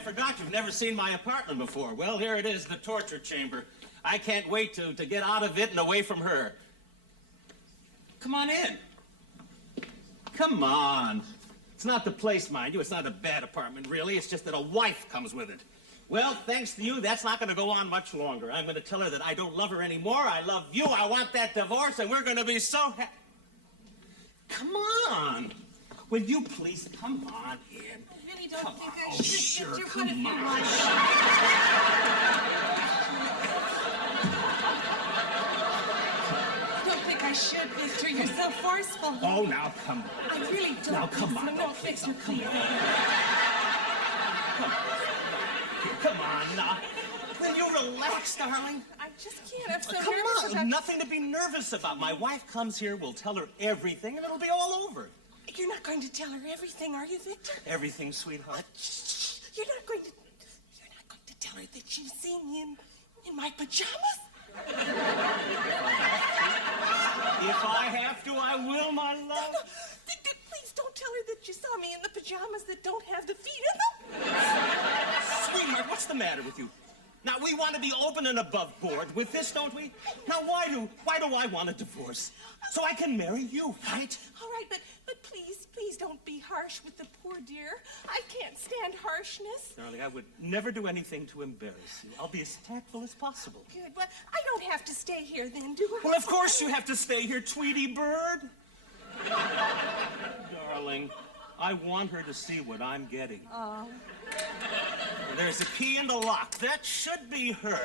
forgot you've never seen my apartment before. Well, here it is, the torture chamber. I can't wait to get out of it and away from her. Come on in. Come on. It's not the place, mind you. It's not a bad apartment, really. It's just that a wife comes with it. Well, thanks to you, that's not going to go on much longer. I'm going to tell her that I don't love her anymore. I love you. I want that divorce, and we're going to be so happy. Come on. Will you please come on in? I really don't think I should. Sure, Victor, come on. I don't think I should, Victor. You're so forceful. Oh, now come on. I really don't. Now come on. No, Victor, please. Come on now. Will you relax, darling? I just can't. I'm so Come nervous on. about... Nothing to be nervous about. My wife comes here, we'll tell her everything, and it'll be all over. You're not going to tell her everything, are you, Victor? Everything, sweetheart. You're not going to tell her that you've seen me in my pajamas? If I have to, I will, my love. No, Victor, please don't tell her that you saw me in the pajamas that don't have the feet in them. Sweetheart, what's the matter with you? Now, we want to be open and above board with this, don't we? Now, why do I want a divorce? So I can marry you, right? All right, but please don't be harsh with the poor dear. I can't stand harshness. Darling, I would never do anything to embarrass you. I'll be as tactful as possible. Good. Well, I don't have to stay here then, do I? Well, of course you have to stay here, Tweety Bird. Darling, I want her to see what I'm getting. Oh. There's a key in the lock. That should be her.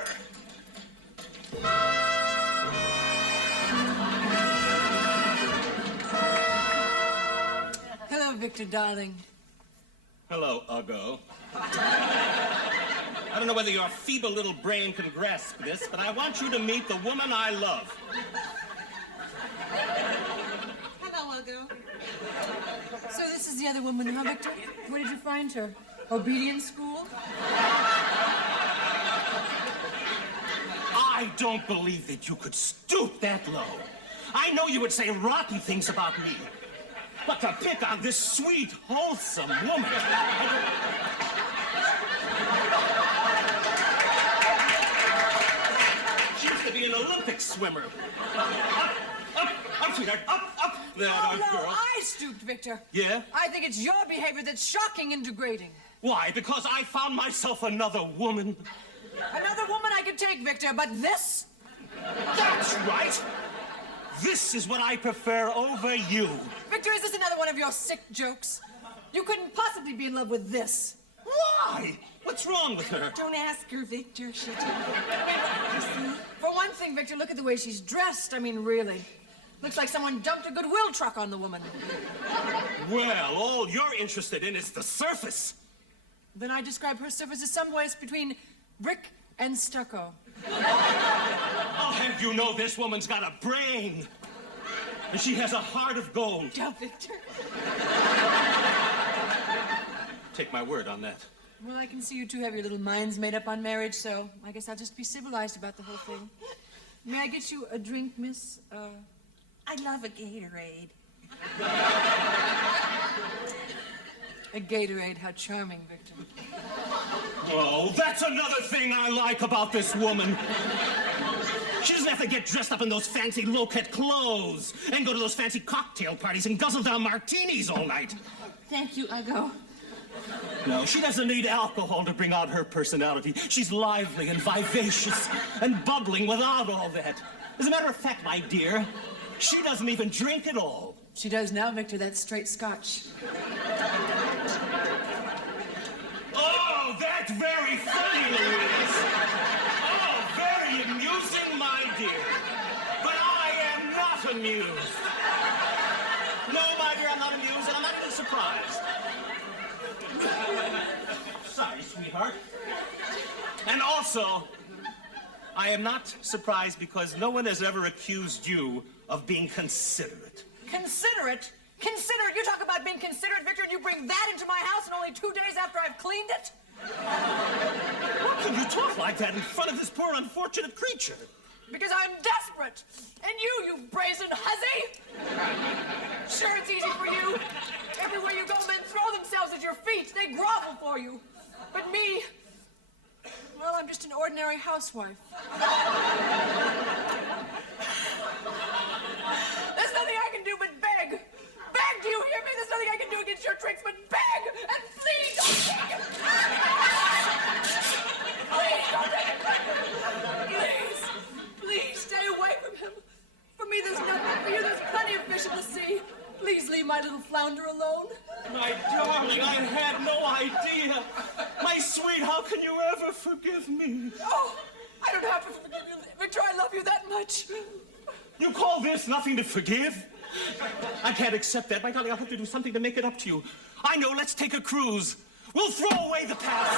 Hello, Victor, darling. Hello, Uggo. I don't know whether your feeble little brain can grasp this, but I want you to meet the woman I love. Hello, Uggo. So this is the other woman, huh, Victor? Where did you find her? Obedience school? I don't believe that you could stoop that low. I know you would say rotten things about me, but to pick on this sweet, wholesome woman... She used to be an Olympic swimmer. Up, sweetheart, up. There, Oh, no, girl. I stooped, Victor. Yeah? I think it's your behavior that's shocking and degrading. Why? Because I found myself another woman? Another woman I could take, Victor, but this? That's right. This is what I prefer over you. Victor, is this another one of your sick jokes? You couldn't possibly be in love with this. Why? What's wrong with her? Don't ask her, Victor. She'll tell you. For one thing, Victor, look at the way she's dressed. I mean, really. Looks like someone dumped a Goodwill truck on the woman. Well, all you're interested in is the surface. Then I describe her surface as somewhere between brick and stucco. Oh, and you know this woman's got a brain. And she has a heart of gold. Don't, Victor. Take my word on that. Well, I can see you two have your little minds made up on marriage, so I guess I'll just be civilized about the whole thing. May I get you a drink, miss? I love a Gatorade. A Gatorade. How charming, Victor. Oh, that's another thing I like about this woman. She doesn't have to get dressed up in those fancy low-cut clothes and go to those fancy cocktail parties and guzzle down martinis all night. Thank you, Uggo. No, she doesn't need alcohol to bring out her personality. She's lively and vivacious and bubbling without all that. As a matter of fact, my dear, she doesn't even drink at all. She does now, Victor. That's straight scotch. Oh, that's very funny, Louise. Oh, very amusing, my dear. But I am not amused. No, my dear, I'm not amused, and I'm not even surprised. Sorry, sweetheart. And also, I am not surprised because no one has ever accused you of being considerate. Considerate? Considerate? You talk about being considerate, Victor, and you bring that into my house and only 2 days after I've cleaned it? How can you talk like that in front of this poor unfortunate creature? Because I'm desperate. And you brazen hussy! Sure, it's easy for you. Everywhere you go, men throw themselves at your feet. They grovel for you. But me, well, I'm just an ordinary housewife. There's nothing I can do but beg. Beg, do you hear me? There's nothing I can do against your tricks but beg. And please don't take it. Please don't take it. Please, please stay away from him. For me, there's nothing. For you, there's plenty of fish in the sea. Please leave my little flounder alone. My darling, I had no idea. My sweet, how can you ever forgive me? Oh, I don't have to forgive you, Victor. I love you that much. You call this nothing to forgive? I can't accept that. My darling, I'll have to do something to make it up to you. I know, let's take a cruise. We'll throw away the past.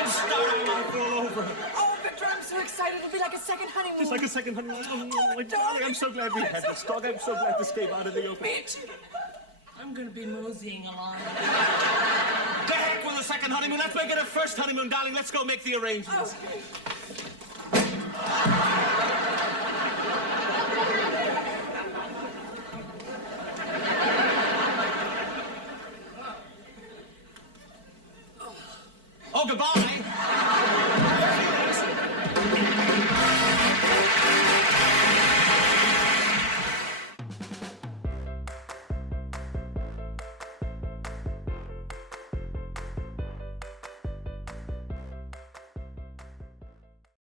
And start our life all over. Oh, Victor, I'm so excited. It'll be like a second honeymoon. Just like a second honeymoon. Oh, my darling, darling. I'm so glad we had this talk. I'm so glad this came out of the open. Me too. I'm gonna be moseying along. The heck with a second honeymoon. Let's make it a first honeymoon, darling. Let's go make the arrangements. Okay. Oh, goodbye.